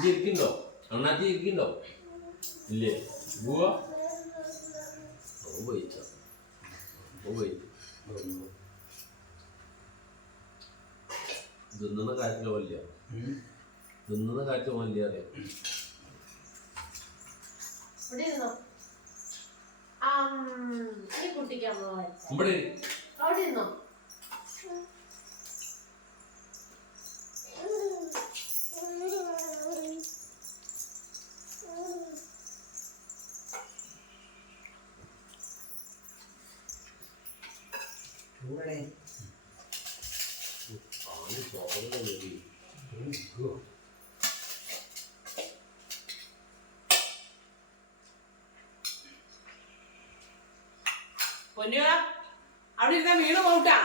ഇരിക്കണ്ടോ അണ്ണാച്ചി ഇരിക്കണ്ടോ ഇല്ലേ പോവാ പോയി തിന്നുന്ന കാറ്റിലോ വല്ല തിന്നുന്ന കാറ്റ് വലിയ അറിയാം ഇവിടെ അവിടെ ഇരുന്നോ പൊന്നു അവിടെ ഇരുന്ന വീണ് പോട്ടാ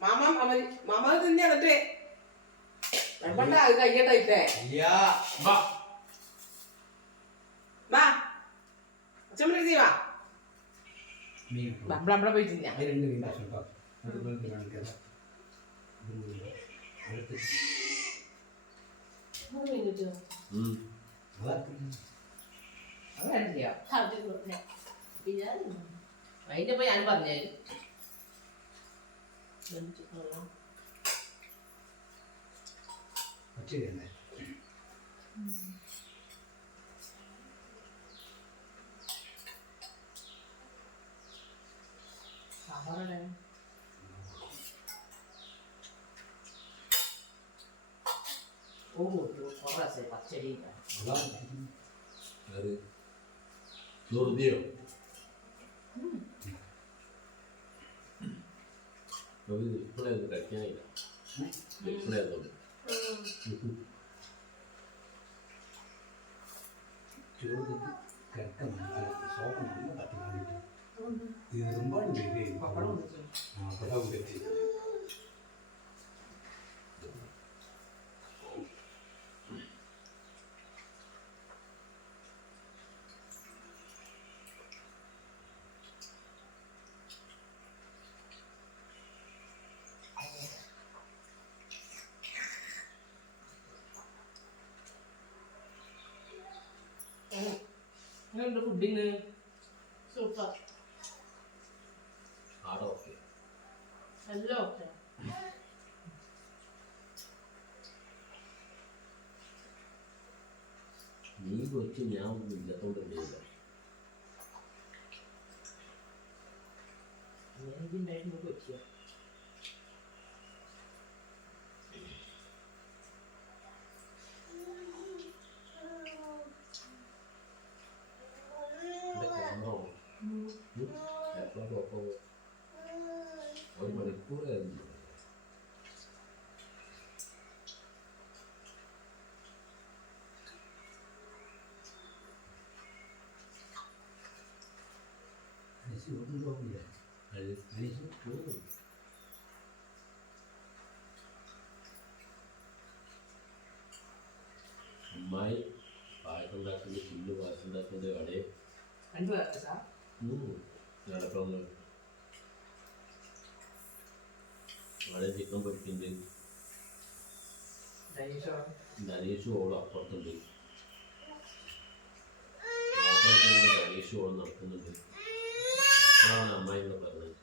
മാമ തിന്നെ എന്നിട്ട് വെള്ളണ്ട അത് കയ്യട്ടെ വാ അച്ഛമ്മ വാ നമ്മളെ പോയി തിന്നാ അതിന്റെ പോയി ഞാൻ പറഞ്ഞേ പച്ചടി ദുർദിയോ ഇപ്പോഴേ ഒന്നും കഴിക്കാനില്ല ഇപ്പോഴേ അതുകൊണ്ട് ഫുഡിങ് സൂപ്പർ ആടോ ഓക്കെ എല്ലാം ഓക്കെ നീ വെച്ച് ഞാൻ ഇല്ലാത്തോണ്ട് ചെയ്യില്ല ഇതിണ്ടായിരുന്നു വെക്കുക ഒരു മണിക്കൂറായിരുന്നു അമ്മായി പായസം ഉണ്ടാക്കുന്നത് ചില്ല് പായസം ഉണ്ടാക്കുന്നത് കടയെ നടപ്പം അവിടെ ചിക്കൻ പൊരിക്കുന്നുണ്ട് ധനീഷ് ഓളം അപ്പുറത്തുണ്ട് ധനീഷ് ഓളം നടക്കുന്നുണ്ട് അതാണ് അമ്മായി ഇവിടെ പറഞ്ഞത്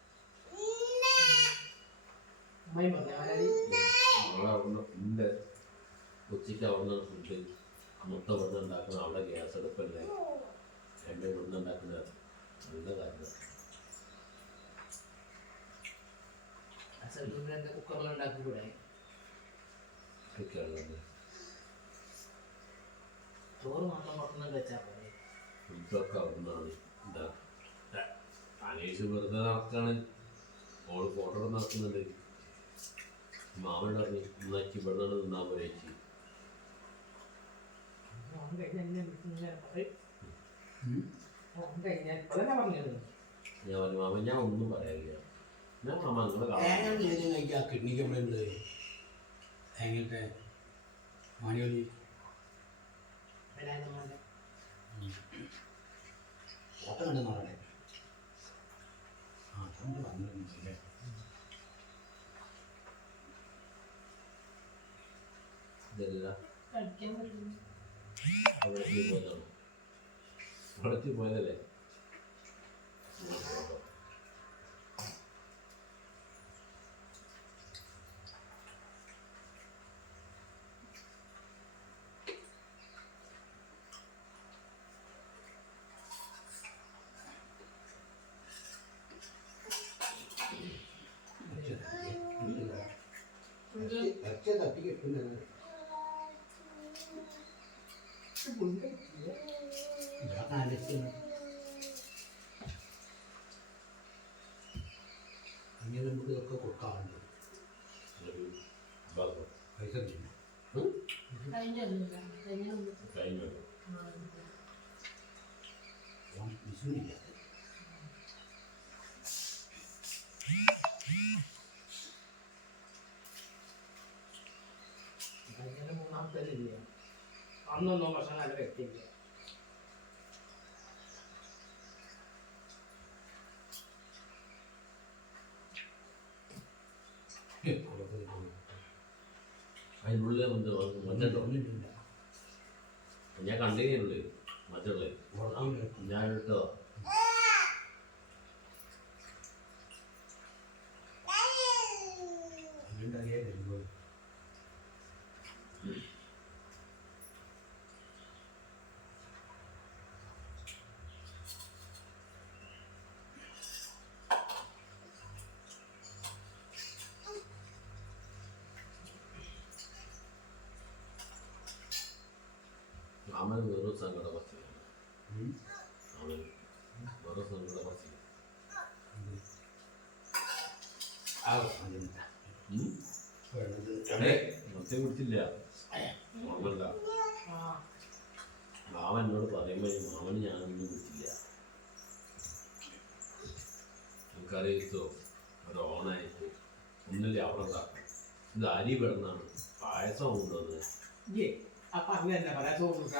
നമ്മളവിടെ ഫുഡ് ഉച്ചയ്ക്ക് അവിടെ ഫുഡ് മുട്ട ഇവിടുന്ന് ഉണ്ടാക്കുന്ന അവിടെ ഗ്യാസ് അടുപ്പല്ലേ എണ്ണ ഇവിടുന്ന് ഉണ്ടാക്കുന്ന നല്ല കാര്യം കുക്കറിലുണ്ടാക്കൂടെ ചോറ് മാത്രം പുറത്തുനിന്ന് വെച്ചാൽ പോലെ ഫുഡൊക്കെ അവിടുന്നാണ് അനീഷ് വെറുതെ നടക്കാണ് ഓള് ഫോട്ടോ നടക്കുന്നുണ്ട് മാമൻ പറഞ്ഞു നന്നാക്കി ഇവിടെ നിന്നാ പോലെ ചേച്ചി ഞാൻ പറഞ്ഞു മാമൻ ഞാൻ ഒന്നും പറയാനില്ല ഞാൻ മാമ നിങ്ങളെ കിഡ്നി കംപ്ലൈൻറ്റ് എങ്ങനത്തെ മാണിയോലി ഫോട്ടോ കണ്ടെന്ന് പറയണേ ഇതെല്ലാം കഴിക്കാൻ പറ്റുന്നു. അവിടേക്ക് പോയതാണ്. അവിടേക്ക് പോയതല്ലേ? തട്ടി കിട്ടുന്നത് അങ്ങനെ നമുക്ക് ഇതൊക്കെ കൊടുക്കാറുണ്ട് ഒരു ഭാഗം പൈസ കിട്ടും. കഴിഞ്ഞില്ല. കഴിഞ്ഞു. വിഷുവില്ല. കഴിഞ്ഞ മൂന്നാമത്തെ ഇല്ല. അന്നൊന്നും ഭക്ഷണം നല്ല വ്യക്തിയില്ല. അതിനുള്ളിൽ മഞ്ഞട്ടോ ഒന്നിട്ടില്ല. ഞാൻ കണ്ടേനുള്ളിൽ മറ്റുള്ളത് ഞാൻ ഇട്ടോ അതുകൊണ്ടറിയാ വരുമ്പോൾ അവൻ വേറെ സങ്കട പറിച്ചില്ല. അവൻ വേറെ സങ്കട പറിച്ചില്ല. മൊത്തം കുടിച്ചില്ല. മാമല്ല മാമൻ എന്നോട് പറയുമ്പോ മാമന് ഞാനൊന്നും കുടിച്ചില്ല. എനിക്കറിയിച്ചോ ഒരു ഓണായിട്ട് ഒന്നില്ല അവിടെ ഉണ്ടാക്കും. ഇത് അരി കിടന്നാണ് പായസം കൊണ്ടുവന്നത്. അപ്പൊ അങ്ങനെ പറയാ തോന്നുക.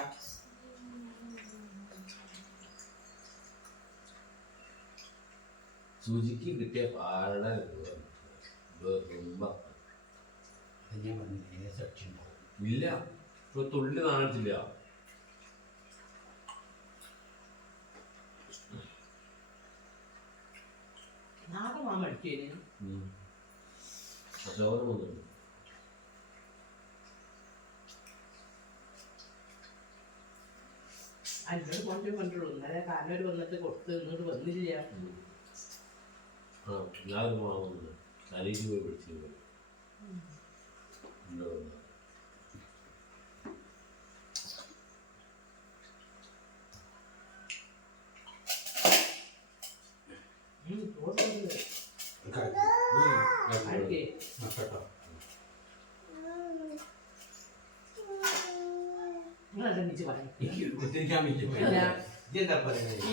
സുജിക്ക് കിട്ടിയ പാടെ വെറുമ്പ ഞാൻ പറഞ്ഞില്ലേ സെക്ഷൻ ഇല്ല. ഒരു തുള്ളി കാണിച്ചില്ല. നാളെ മാമ അടിക്കേന് അശോകനം വന്നിട്ടുണ്ട്. അന്നോട് കൊണ്ടും കണ്ടുള്ളൂ. ഇന്നലെ കാനൂര് വന്നിട്ട് കൊടുത്ത് ഇങ്ങോട്ട് വന്നില്ല. ആ ഞാനൊരു മാവുന്നുണ്ട്. ശരീരം പോയി വിളിച്ചു എന്നോട് വന്നത്. അടിക്കേ നഷ്ടട്ടോ നിങ്ങൾ മിച്ച് പറയാം. കുത്തിരിക്കാൻ പറ്റും. ഇതെന്താ പറയുന്നത്?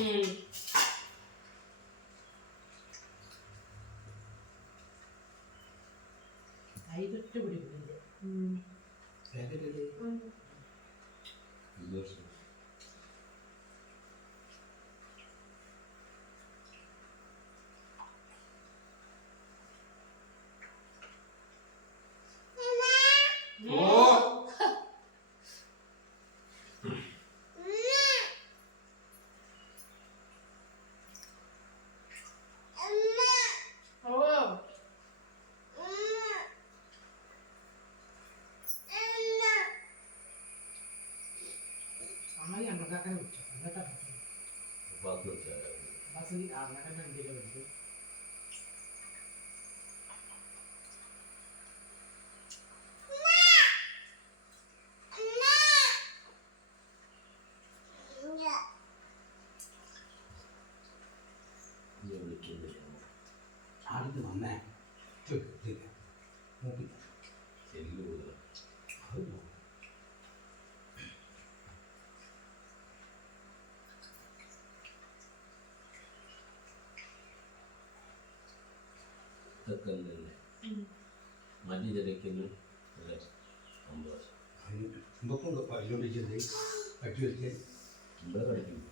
കൈതൊട്ട് പിടിക്കുന്നില്ല. സന്തോഷം. ആയി അമ്മക്കാക്കാൻ വിളിച്ചു. എന്നിട്ടാ പാത്ത് വെച്ചാൽ ബസ്സിൽ അങ്ങനെ എന്തെങ്കിലും വിളിച്ചു. വിളിക്കുന്നില്ല. ആദ്യത്തെ വന്നേ മൂപ്പി ചെല്ലു കൂടുതൽ. അത് ഇതൊക്കെ അല്ലല്ലേ മഞ്ഞ ചെലയ്ക്കുന്നു അല്ലേ സന്തോഷം. ഇമ്പൊക്കെ പരിശോധിച്ചത് കട്ടി വെച്ച് ഇവിടെ കഴിക്കുന്നു.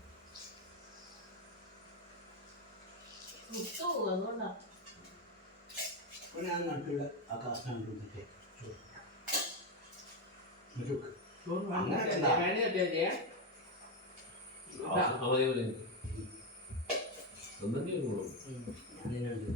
അതുകൊണ്ടാ ഞാൻ നട്ടുള്ള ആ കാശ് കൊണ്ടിട്ട് ചോറ് അങ്ങനെ വേണ്ട എന്താ? വേണേ കിട്ടിയല്ലേ അവരെ എന്തെങ്കിലും ഞാനിനുണ്ട്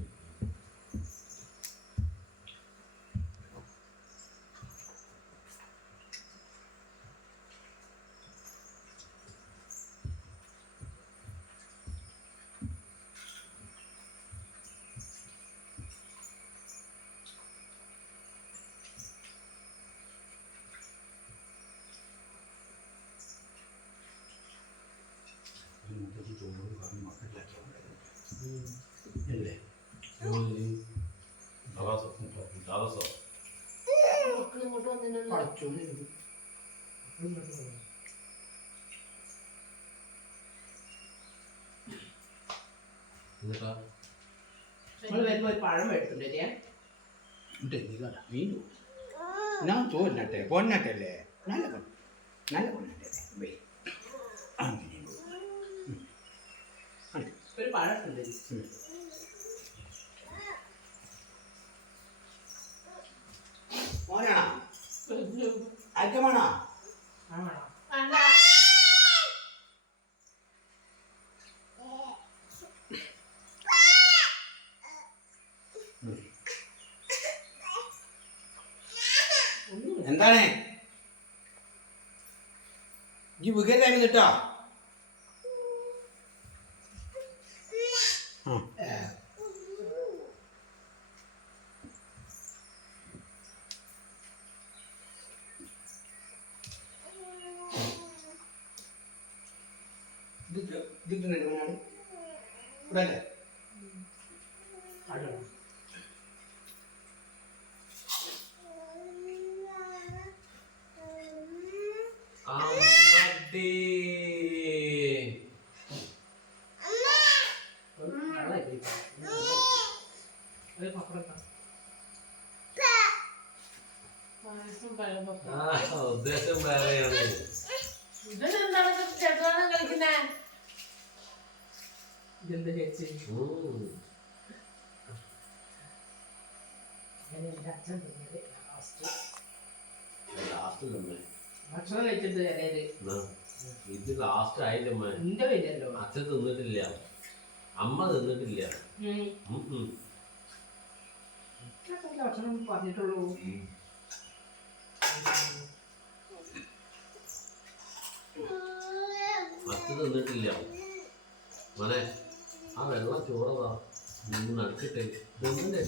ചോറും കാണും മക്കളിലാക്കിയാൽ അല്ലേ താമസം മക്കൾ ഇങ്ങോട്ട് വന്നിട്ടുണ്ട് പഠിച്ചോണ്ടിരിക്കും എന്നിട്ടാ നമ്മൾ വരുമ്പോ ഒരു പഴം എടുത്തില്ലേ മീനു ഞാൻ ചോറിനട്ടെ പൊന്നട്ടല്ലേ നല്ല പൊന്നട്ടല്ലേ ഒരു പഴം എടുത്തില്ലേ മോനാണോ അയക്കമാണോ ആണോ വേണ്ട എന്താണ് ഈ വികരാമി കിട്ടോ ഇവിടെ അടോ അമ്മടി ഒരു പപ്പടം പായസം പഴം പപ്പടം. ആ ഉദ്ദേശം വേറെയാണ് ഇതെന്താണ് ചെറുതാനം കളിക്കുന്നേ ഇതെന്താ ചേച്ചി എന്റെ അച്ഛൻ തിന്നത് ലാസ്റ്റ് ലാസ്റ്റ് തന്നെ ഭക്ഷണം കഴിച്ചിട്ട് ഇലയില് ഇത് ലാസ്റ്റ് ആയില്ലമ്മ എന്റെ വലിയല്ലോ അച്ഛൻ തിന്നിട്ടില്ല അമ്മ തിന്നിട്ടില്ല ഭക്ഷണം പറഞ്ഞിട്ടുള്ളൂ അച്ഛൻ തിന്നിട്ടില്ല മോനെ ആ വെള്ളം ചോറതാ നടുക്കിട്ട് തിന്നിട്ടേ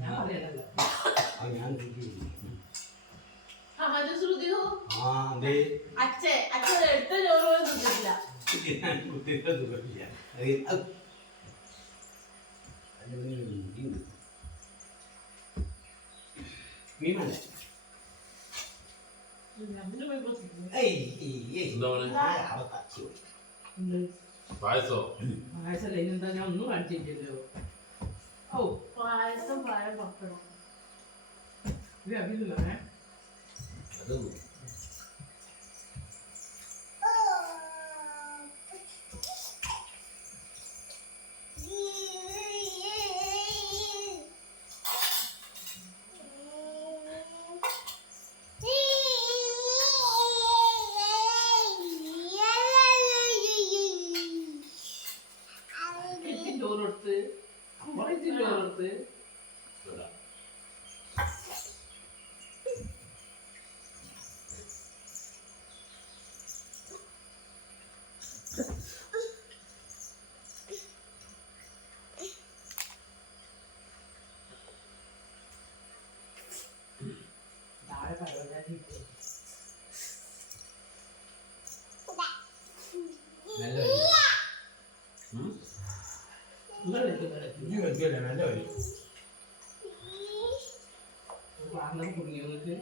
ഞാൻ പറയണല്ലോ ഞാൻ അത് ശ്രുതിയോ ആ അതെ അച്ഛൻ എടുത്ത ചോറ് പോലും തിന്നിട്ടില്ല ഞാൻ കുത്തിയിട്ടില്ല മീമല്ലേ അതിന് പോയപ്പോ തിന്നു. എന്താ മോനെ എന്ത് പായസോ പായസല്ല ഇനെന്താ ഞാൻ ഒന്നും കാണിച്ചില്ലല്ലോ ഓ പായസം പഴം പപ്പടം ഇത് അഭിനന്ദ അതൊന്നും ചോറ് കൊടുത്ത് അമ്മയ്ക്ക് ചോറ് കൊടുത്ത് അതാ. താഴെ പരവതാനി നല്ല ഉം? നിങ്ങൾ വെക്കുന്നത് ഇനി വെക്കില്ല നല്ല വരി വാങ്ങാൻ കുടുങ്ങി വന്നിട്ട്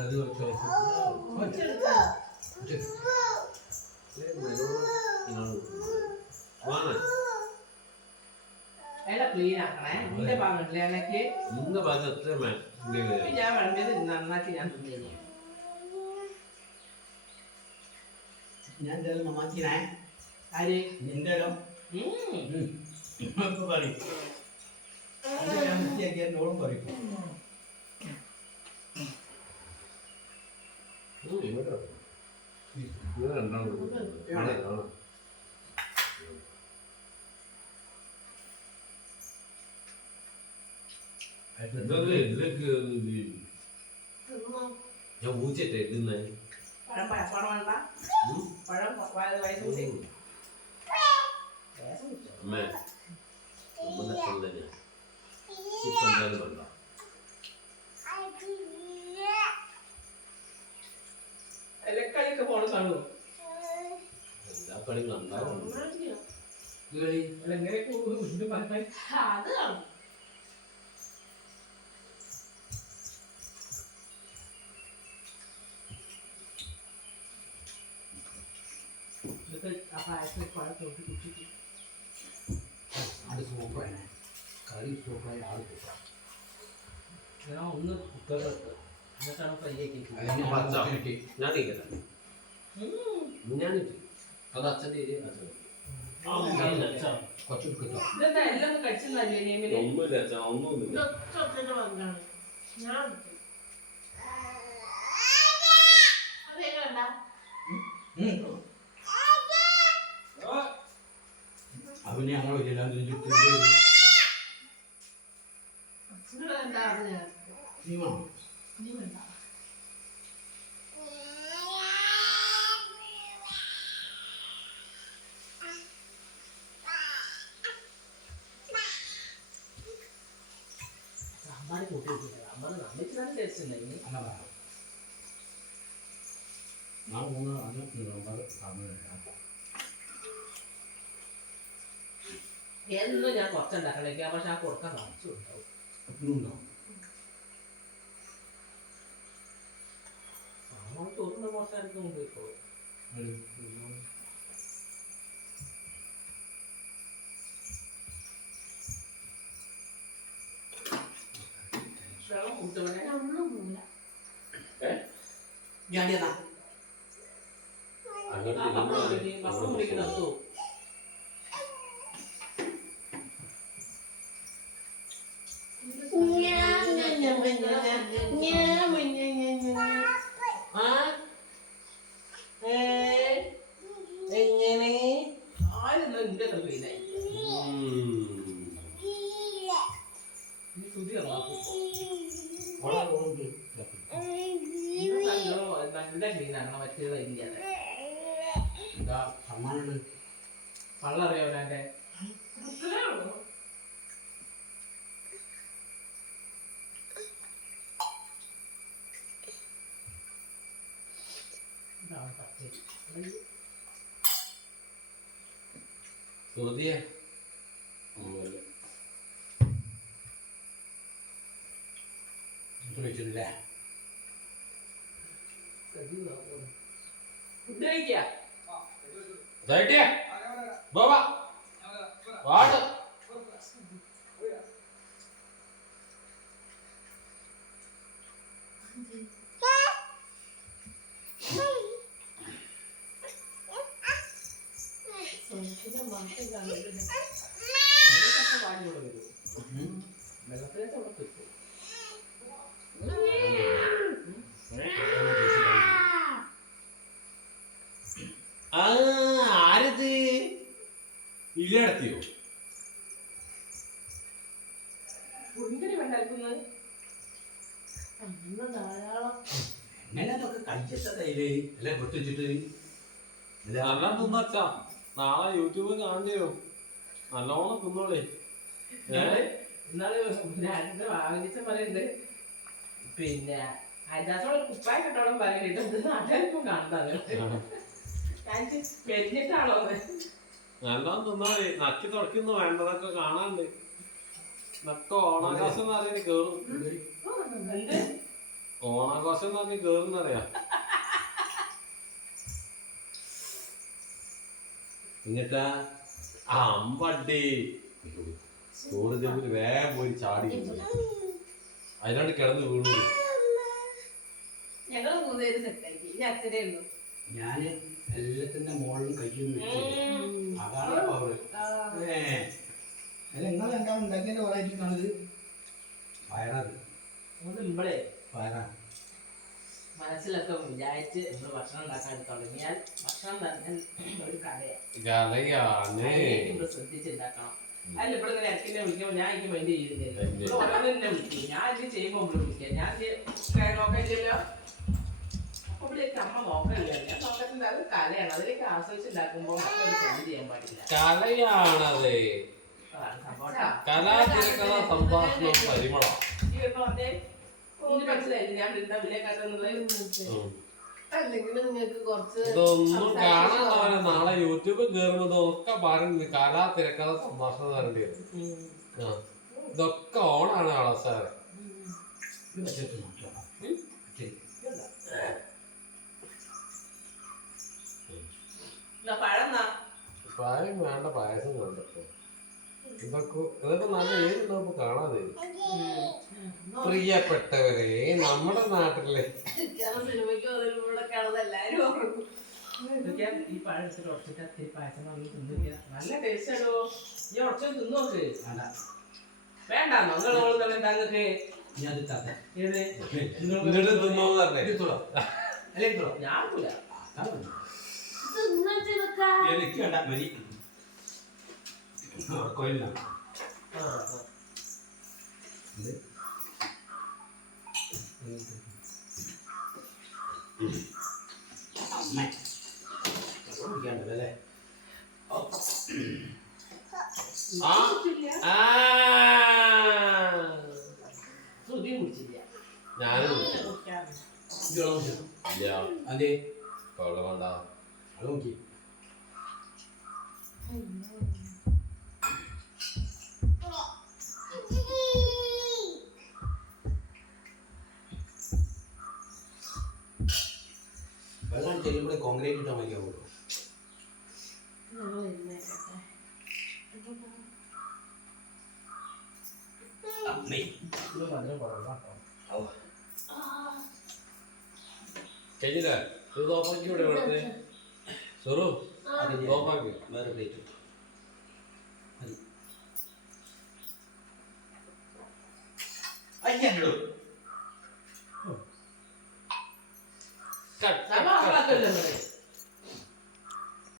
അത് വെച്ചോ കുറച്ചെടുത്താ വാണേ എല്ലാം ക്ലീൻ ആക്കണേ എന്റെ ഭാഗത്തിലെ എനിക്ക് ഇന്ന് പറഞ്ഞ എത്ര ഞാൻ വേണ്ടത് നന്നാക്കി ഞാൻ തിന്നു ഞാൻ എന്തായാലും നന്നാക്കിനേ. ആര് എന്തായാലും ഇപ്പൊ പറയും. അത് ഞാൻ വൃത്തിയാക്കിയാൽ എന്നോടും പറയും. ഇവിടെ രണ്ടാളും കൂടെ. ഞാൻ ഊച്ചിട്ടെ ഇടുന്നേ. പഴം പഴം വേണ്ട പഴം വയസ്സ് കൂട്ടി അമ്മേ ഒന്നും ഞാൻ ഇപ്പം എന്തായാലും വേണ്ട. ഇലക്കളിയൊക്കെ പോണ കാണുമോ എല്ലാ കളിയും ഉണ്ടാവും. എങ്ങനെ പോകുന്നു പറഞ്ഞാൽ അത് കാണും. ആ പായസത്തിൽ പഴം തൊട്ട് കുടിച്ചിട്ട് അത് സൂപ്പറാണ്. കറി സൂപ്പറായി ആൾ സൂപ്പറാണ്. ഞാൻ ഒന്ന് കുക്കറിലിട്ട് എന്നിട്ടാണ് ഫ്രൈ ആക്കി ഞാനിങ്ങനെ ഞാനിട്ട് അത് അച്ഛൻ്റെ കുറച്ച് കിട്ടും. ഇതെന്താ എല്ലാം ഒന്ന് കഴിച്ചെന്നല്ലേ നേമില് ഒന്നുമില്ല അച്ഛാ, ഒന്നുമില്ല. ഇതൊക്കെ അച്ഛൻ്റെ പങ്കാണ്. ഞാൻ എടുത്തു. അതെങ്ങനെയുണ്ട? അവന് ഞങ്ങൾ എല്ലാം അച്ഛനോട് എന്താ അത് ഞാൻ നീ വേണം. നീ വേണ്ട. സാമ്പാർ കൂട്ടി വെച്ചില്ല സാമ്പാർ നമ്മളിച്ചാണ് ടേസ്റ്റ് ഉണ്ടായി അല്ല നാളെ മൂന്ന് അന്ന് സാമ്പാർ എന്നും ഞാൻ കുറച്ചുണ്ടാക്കണേക്കാ പക്ഷെ ആ കൊടുക്കാൻ കാണിച്ചു ഉണ്ടാവും ഉണ്ടാവും. ചോറിന്റെ കുറച്ചായിരിക്കും മുമ്പ് ഇപ്പോൾ ഞാൻ ഒന്നും പോവില്ല. ഞാനേതാ ഭക്ഷണം കുടിക്കുന്നത് എങ്ങനെ ആരെന്നാ നിന്റെ കളിയിലായി സുതി നല്ല ക്ലീനാണ് മറ്റേത് ഇല്ലാതെ എന്താ സമ്മാനം പള്ളറിയാവില്ല എന്റെ അത്രേ ഉള്ളൂ. ഇതാണ് പച്ചരി ചോദ്യേ ഒന്നുമില്ല. വെച്ചിട്ടില്ലേ? ഫുഡ് കഴിക്കുക ഇതായിട്ടേ ബാബാ വാട് സ്വന്തത്തിന്റെ മാറ്റം കാണില്ല. വാങ്ങിയോട് വരും വെള്ളത്തിലേക്ക് അവിടെ കിട്ടും ആരത് ഇല്ലടത്തിയോ? ഇങ്ങനെ വേണ്ടാക്കുന്നത് അന്ന് ധാരാളം എങ്ങനെയൊക്കെ കഴിച്ചിട്ടല്ലേ അല്ലെ പൊട്ടിച്ചിട്ട് നല്ല തിന്നച്ചാ. നാളെ യൂട്യൂബ് കാണണ്ടോ? നല്ലോണം തിന്നോളേ. എന്നാല് ഞാൻ വാങ്ങിച്ച പറയുന്നത് പിന്നെ ഹരിദാസോട് കുപ്പായ കിട്ടോളം പറയുന്നുണ്ട് നാട്ടുകാർക്കും കാണുന്നത് ഞാൻ മെരിഞ്ഞിട്ടാണോ നല്ലോണം തിന്നോളേ. നക്കി തുടക്കൊന്നും വേണ്ടതൊക്കെ കാണാണ്ട്. നക്ക ഓണാഘോഷം എന്ന് അറിയാൻ കേറും. എന്ത് ഓണാഘോഷം എന്ന് പറഞ്ഞ് കേറുന്നറിയാം. എന്നിട്ടാ അമ്പട്ടി ചോറ് ചെമ്പിൽ വേഗം പോയി ചാടി അതിനാണ്ട് കിടന്ന് വീണു. ഞങ്ങൾ മൂന്നുപേര് സെറ്റാക്കി. ഇനി അച്ഛനേ ഉള്ളൂ. ഞാന് എല്ലാത്തിന്റെ മുകളിലും കയ്യിൽ വെച്ച് അതാണ് പവറ്. അല്ല നിങ്ങൾ എന്താ ഉണ്ടാക്കിയ ഓരായിട്ടാണിത് വയറാത് നമ്മളെ വയറാണ്. മനസ്സിലൊക്കെ വിചാരിച്ച് നമ്മൾ ഭക്ഷണം ഉണ്ടാക്കാൻ തുടങ്ങിയാൽ ഭക്ഷണം തന്നെ ഒരു കലയാണ്. നമ്മൾ ശ്രദ്ധിച്ചുണ്ടാക്കണം. അല്ല ഇവിടെ ഇങ്ങനെ ഇടയ്ക്കിനെ വിളിക്കുമ്പോൾ ഞാൻ എനിക്ക് മൈൻഡ് ചെയ്യുന്നില്ല. ഓരോന്നും എന്നെ വിളിക്കും. ഞാൻ ഇത് ചെയ്യുമ്പോൾ നമ്മൾ വിളിക്കാം. ഞാൻ നോക്കില്ലല്ലോ. അപ്പൊ ഇവിടെയൊക്കെ അമ്മ നോക്കണില്ല. ഞാൻ നോക്കത്തില്ല. അത് കലയാണ്. അതിലേക്ക് ആസ്വദിച്ചുണ്ടാക്കുമ്പോൾ മക്കളൊരു സെൻഡ് ചെയ്യാൻ പാടില്ല. കലയാണത്. അതാണ് സംഭവം ട്ടാ. കലാതിരക്കഥ സംഭാഷണം പരിമളം. ഇതൊക്കെ പറഞ്ഞേ ഇനി മനസ്സിലായില്ലേ ഞാൻ വൃന്ദ വിലക്കാട്ടുന്നത്. അല്ലെങ്കിൽ നിങ്ങൾക്ക് കുറച്ച് ഇതൊന്നും കാണാൻ നാളെ യൂട്യൂബിൽ കയറുന്നത് ഒക്കെ പറയുന്നത് കലാ തിരക്കഥ സംഭാഷണം തരേണ്ടി വരും. ഇതൊക്കെ ഓണാണ് ആളെ സാറ്. ഇത് വെച്ചിട്ട് നോക്കാം. ശരി. പഴം പ്രായം വേണ്ട പായസം കണ്ടപ്പോ ഇതൊക്കെ നല്ല ഏതുണ്ടാവുമ്പോ കാണാതെ. പ്രിയപ്പെട്ടവരെ, നമ്മുടെ നാട്ടിലെ സിനിമയ്ക്ക് എല്ലാരും ഈ പഴം എടുത്തിട്ട് ഉടച്ചിട്ട് അത്തിരി പായസം വാങ്ങി തിന്നില്ല. നല്ല ടേസ്റ്റ് ആണോ. ഈ ഉടച്ചു തിന്നോക്ക്. വേണ്ട. വേണ്ടാന്നോ നിങ്ങൾ തന്നെ താങ്കൾക്ക് ഞാൻ അത് തരാം. ഏത് എന്നിട്ട് തിന്നോന്ന് പറഞ്ഞേ. എടുത്തോളാം. അല്ല എടുത്തോളാം. ഞാൻ പോല എനിക്ക് വേണ്ട മതി. കൊയില അമ്മ കുടിക്കാണ്ടല്ലേ. ശ്രുതി കുടിച്ചില്ല. ഞാനും അതെ വേണ്ട. അത് നോക്കി. വെള്ളം ചെല്ലുമ്പോൾ കോൺക്രീറ്റ് ഇട്ടാൽ മതിയാവുള്ളൂ. അമ്മേ ഇത് മധുരം കുറവാ. കഴിഞ്ഞില്ല. ഇത് നോക്കി ഇവിടെ ഇവിടുത്തെ ചെറു നോക്കി വേറെ പ്ലേറ്റ് മതി. അയ്യോ